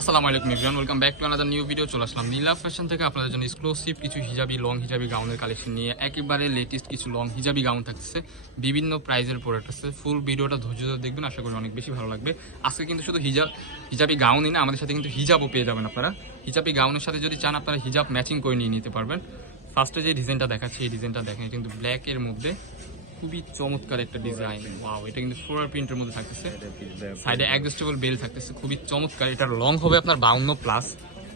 আসসালামু আলাইকুম everyone, welcome back to another new video. চলে আসলাম নীলা ফ্যাশন থেকে আপনাদের জন্য এক্সক্লুসিভ কিছু হিজাবি লং হিজাবি গাউনের কালেকশন নিয়ে। একেবারে লেটেস্ট কিছু লং হিজাবি গাউন থাকছে, বিভিন্ন প্রাইজের প্রোডাক্ট আছে। ফুল ভিডিওটা ধৈর্য ধরে দেখবেন, আশা করি অনেক বেশি ভালো লাগবে। আজকে কিন্তু শুধু হিজাবি গাউনই না, আমাদের সাথে কিন্তু হিজাবও পেয়ে যাবেন আপনারা। হিজাবি গাউনের সাথে যদি চান আপনারা হিজাব ম্যাচিং করে নিয়ে নিতে পারবেন। ফার্স্টে যে ডিজাইনটা দেখাচ্ছি, এই ডিজাইনটা দেখেন, কিন্তু ব্ল্যাকের মধ্যে খুবই চমৎকার একটা ডিজাইন। ওয়াও, এটা কিন্তু ফ্লোরাল প্রিন্টের মধ্যে থাকতেছে, সাইডে অ্যাডজাস্টেবল বেল থাকতেছে, খুবই চমৎকার। এটার লং হবে আপনার 52 প্লাস।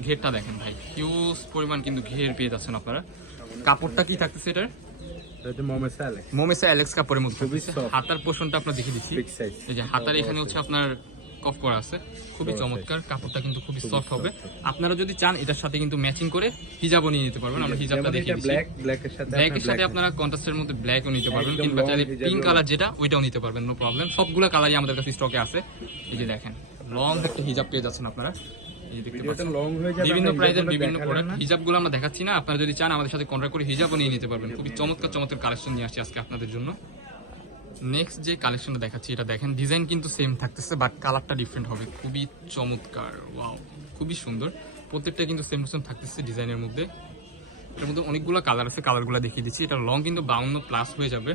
ঘেরটা দেখেন ভাই, হিউজ পরিমাণ কিন্তু ঘের পেয়ে যাচ্ছেন আপনারা। কাপড়টা কি থাকতেছে এটার? মোমেসা অ্যালেক্স কাপড়ের মধ্যে থাকতেছে। হাতার পোর্শনটা আপনার দেখিয়ে দিচ্ছি, এই যে হাতার এখানে হচ্ছে আপনার কফ করা আছে, খুবই চমৎকার। কাপড়টা কিন্তু খুবই সফট হবে। আপনারা যদি চান এটার সাথে কিন্তু ম্যাচিং করে হিজাবও নিয়ে নিতে পারবেন। আমরা হিজাবটা দেখিয়ে দিচ্ছি, ব্ল্যাকের সাথে আপনারা কন্ট্রাস্টের মধ্যে ব্ল্যাকও নিতে পারবেন, কিংবা চাইলে পিঙ্ক কালার যেটা ওইটাও নিতে পারবেন, নো প্রবলেম। সবগুলো কালারই আমাদের কাছে স্টকে আছে। এই যে দেখেন, লং একটা হিজাব পেয়ে যাচ্ছেন আপনারা। বিভিন্ন প্রাইজের বিভিন্ন প্রোডাক্ট, হিজাবগুলো আমরা দেখাচ্ছি না, আপনারা যদি চান আমাদের সাথে কন্ট্যাক্ট করে হিজাবও নিয়ে নিতে পারবেন। খুবই চমৎকার চমৎকার কালেকশন নিয়ে আসছি আজকে আপনাদের জন্য। নেক্সট যে কালেকশনটা দেখাচ্ছি, এটা দেখেন, ডিজাইন কিন্তু সেম থাকতেছে বাট কালারটা ডিফারেন্ট হবে, খুবই চমৎকার। ওয়াও, খুবই সুন্দর। প্রত্যেকটা কিন্তু সেম টু সেম থাকতেছে ডিজাইনের মধ্যে। এটার মধ্যে অনেকগুলো কালার আছে, কালারগুলো দেখিয়ে দিচ্ছি। এটা লং কিন্তু 52 প্লাস হয়ে যাবে,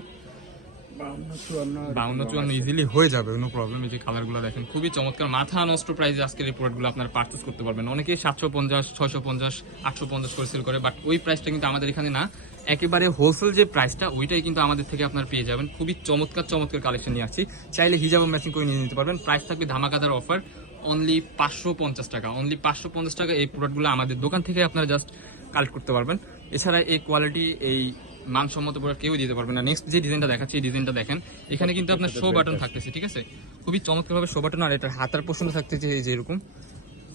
52-54 ইজিলি হয়ে যাবে, নো প্রবলেম। এই যে কালারগুলো দেখেন, খুবই চমৎকার। মাথা নষ্ট প্রাইসে আজকের এই প্রোডাক্টগুলো আপনারা পারচেস করতে পারবেন। অনেকেই 750, 650, 850 করে সেল করে, বাট ওই প্রাইসটা কিন্তু আমাদের এখানে না। একেবারে হোলসেল যে প্রাইসটা ওইটাই কিন্তু আমাদের থেকে আপনারা পেয়ে যাবেন। খুবই চমৎকার চমৎকার কালেকশন নিয়ে আসছি, চাইলে হিজাব ম্যাচিং করে নিয়ে নিতে পারবেন। প্রাইস থাকবে ধামাকাদার অফার, অনলি 550 টাকা। অনলি 550 টাকা এই প্রোডাক্টগুলো আমাদের দোকান থেকে আপনারা জাস্ট কালেক্ট করতে পারবেন। এছাড়া এই কোয়ালিটি, এই মানসম্মত প্রোডাক্ট কেউ দিতে পারবে না। নেক্সট যে ডিজাইনটা দেখাচ্ছি, এই ডিজাইনটা দেখেন, এখানে কিন্তু আপনার শো বাটন থাকতেছে, ঠিক আছে, খুবই চমৎকারভাবে শো বাটন। আর এটার হাতার পোর্শন থাকতেছে এই যেরকম,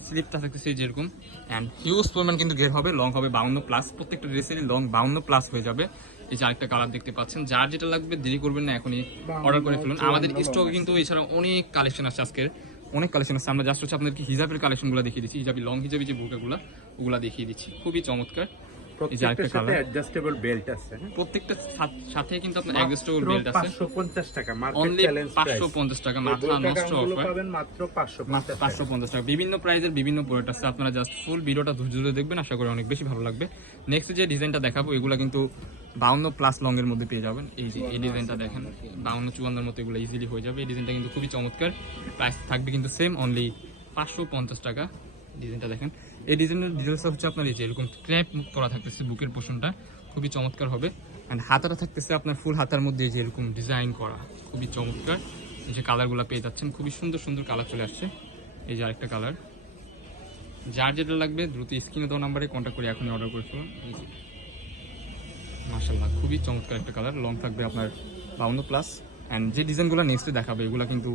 স্লিপটা থাকতেছে যেরকম, অ্যান্ড হিউজ পরিমাণ কিন্তু ঘের হবে। লং হবে 52 প্লাস, প্রত্যেকটা ড্রেসেরই লং 52 প্লাস হয়ে যাবে। এই যে আরেকটা কালার দেখতে পাচ্ছেন, যার যেটা লাগবে দেরি করবেন না, এখনই অর্ডার করে ফেলুন। আমাদের স্টকে কিন্তু এছাড়া অনেক কালেকশন আছে, আজকের অনেক কালেকশন আছে। আমরা জাস্ট হচ্ছে আপনাদেরকে হিজাবের কালেকশনগুলো দেখিয়ে দিচ্ছি, হিজাবি লং হিজাবি যে বুকাগুলো ওগুলো দেখিয়ে দিচ্ছি, খুবই চমৎকার। প্রত্যেকটার সাথে অ্যাডজাস্টেবল বেল্ট আছে, প্রত্যেকটা সাথে কিন্তু আপনার অ্যাডজাস্টেবল বেল্ট আছে। 550 টাকা মার্কেট চ্যালেঞ্জ প্রাইস, 550 টাকা মাত্র নষ্ট অফার পাবেন, মাত্র 550 টাকা। বিভিন্ন প্রাইজের বিভিন্ন প্রোডাক্ট আছে, আপনারা জাস্ট ফুল ভিডিওটা ধৈর্য ধরে দেখবেন, আশা করি অনেক বেশি ভালো লাগবে। নেক্সট যে ডিজাইনটা দেখাবো, এগুলো কিন্তু 52 প্লাস লং এর মধ্যে পেয়ে যাবেন। এই যে এই ডিজাইনটা দেখেন, 52-54 মতো এগুলো ইজিলি হয়ে যাবে। এই ডিজাইনটা কিন্তু খুবই চমৎকার, প্রাইস থাকবে কিন্তু সেম, অনলি 550 টাকা। ডিজাইনটা দেখেন, এই ডিজাইনের ডিটেলস হচ্ছে আপনার এই যে এরকম ক্র্যাপ করা থাকতেছে, বুকের পোর্শনটা খুবই চমৎকার হবে। অ্যান্ড হাতাটা থাকতেছে আপনার ফুল হাতার মধ্যে যে এরকম ডিজাইন করা, খুবই চমৎকার। এই যে কালারগুলো পেয়ে যাচ্ছেন, খুবই সুন্দর সুন্দর কালার চলে আসছে। এই যে আরেকটা কালার, যার যেটা লাগবে দ্রুত স্ক্রিনে দেওয়া নাম্বারে কন্ট্যাক্ট করে এখনই অর্ডার করে ফেলুন। এই যে মাশাআল্লাহ, খুবই চমৎকার একটা কালার, লং থাকবে আপনার 52 প্লাস। অ্যান্ড যে ডিজাইনগুলো নেক্সটে দেখাবে এগুলো কিন্তু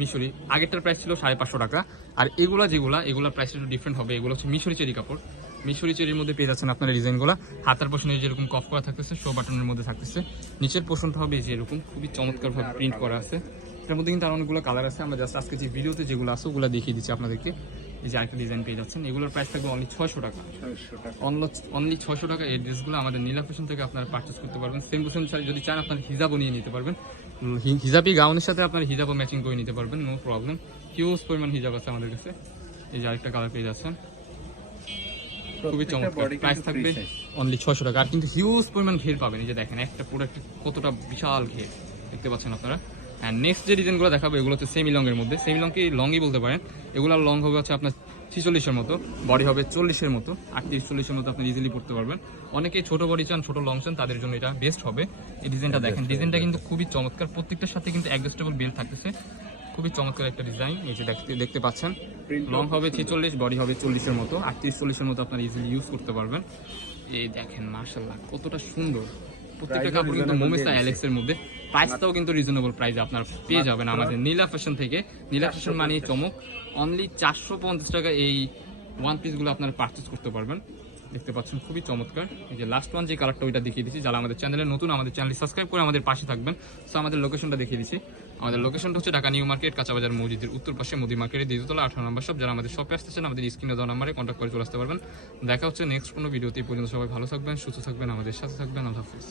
মিশরি, আগেরটার প্রাইস ছিল 550 টাকা, আর এগুলোর প্রাইস একটু ডিফারেন্ট হবে। এগুলো হচ্ছে মিশরি চেরি কাপড়, মিশরি চেরির মধ্যে পেয়ে যাচ্ছেন আপনার ডিজাইনগুলো। হাতার পোর্শনে যেরকম কফ করা থাকতেছে, শো বাটনের মধ্যে থাকতেছে। নিচের পোর্শনটা হবে যে এরকম, খুবই চমৎকারভাবে প্রিন্ট করা আছে। এটার মধ্যে কিন্তু আর অনেকগুলো কালার আছে, আমরা জাস্ট আজকে যে ভিডিওতে যেগুলো আছে ওগুলো দেখিয়ে দিচ্ছি আপনাদেরকে। এই যে আরেকটা ডিজাইন পেয়ে যাচ্ছেন, এগুলোর প্রাইস থাকবে অনলি 600 টাকা। অনলি 600 টাকা। এই ড্রেসগুলো আমাদের নীলা ফ্যাশন থেকে আপনারা পারচেস করতে পারবেন। সেম টু সেম যদি চান আপনার হিজাবও নিয়ে নিতে পারবেন, হিজাবি গাউনের সাথে আপনার হিজাবও ম্যাচিং করে নিতে পারবেন, নো প্রবলেম। হিউজ পরিমাণ হিজাব আছে আমাদের কাছে। এই যে আরেকটা কালার পেয়ে যাচ্ছেন, খুবই চমৎকার, প্রাইস থাকবে অনলি 600 টাকা। আর কিন্তু হিউজ পরিমাণ ঘের পাবেন। এই যে দেখেন একটা প্রোডাক্ট কতটা বিশাল ঘের দেখতে পাচ্ছেন আপনারা। অ্যান্ড নেক্সট যে ডিজাইনগুলো দেখাবো এগুলো হচ্ছে সেমি লংয়ের মধ্যে, সেমি লংকে লংই বলতে পারেন। এগুলোর লং হবে হচ্ছে আপনার 46-এর মতো, বডি হবে 40-এর মতো, 38-40-এর মতো আপনি ইজিলি পড়তে পারবেন। অনেকেই ছোট বডি চান, ছোট লং চান, তাদের জন্য এটা বেস্ট হবে। এই ডিজাইনটা দেখেন, ডিজাইনটা কিন্তু খুবই চমৎকার। প্রত্যেকটার সাথে কিন্তু অ্যাডজাস্টেবল বেল্ট থাকতেছে, খুবই চমৎকার একটা ডিজাইন। এই যে দেখতে পাচ্ছেন, লং হবে 46, বডি হবে 40-এর মতো, 38-40-এর মতো আপনারা ইজিলি ইউজ করতে পারবেন। এই দেখেন মাশাআল্লাহ কতটা সুন্দর। প্রত্যেকটা কাপড় কিন্তু মোমেসা অ্যালেক্সের মধ্যে, প্রাইসটাও কিন্তু রিজনেবল প্রাইসে আপনারা পেয়ে যাবেন আমাদের নীলা ফ্যাশন থেকে। নীলা ফ্যাশন মানে চমক, অনলি 450 টাকা এই ওয়ান পিসগুলো আপনারা পারচেস করতে পারবেন। দেখতে পাচ্ছেন খুবই চমৎকার। এই যে লাস্ট ওয়ান যে কালারটা ওইটা দেখিয়ে দিচ্ছি, যারা আমাদের চ্যানেলে নতুন আমাদের চ্যানেল সাবস্ক্রাইব করে আমাদের পাশে থাকবেন। সো আমাদের লোকেশনটা দেখিয়ে দিচ্ছি। আমাদের লোকেশনটা হচ্ছে ঢাকা নিউ মার্কেট, কাঁচাবাজার মসজিদের উত্তর পাশে, মুদি মার্কেটের দ্বিতীয়তলা, 18 নম্বর শপ। যারা আমাদের শপে আসতেছেন আমাদের স্ক্রিনে দেওয়া নাম্বারে কন্ট্যাক্ট করে চলে আসতে পারবেন। দেখা হচ্ছে নেক্সট কোনো ভিডিওতে। পর্যন্ত সবাই ভালো থাকবেন, সুস্থ থাকবেন, আমাদের সাথে থাকবেন। আল্লাহ হাফেজ।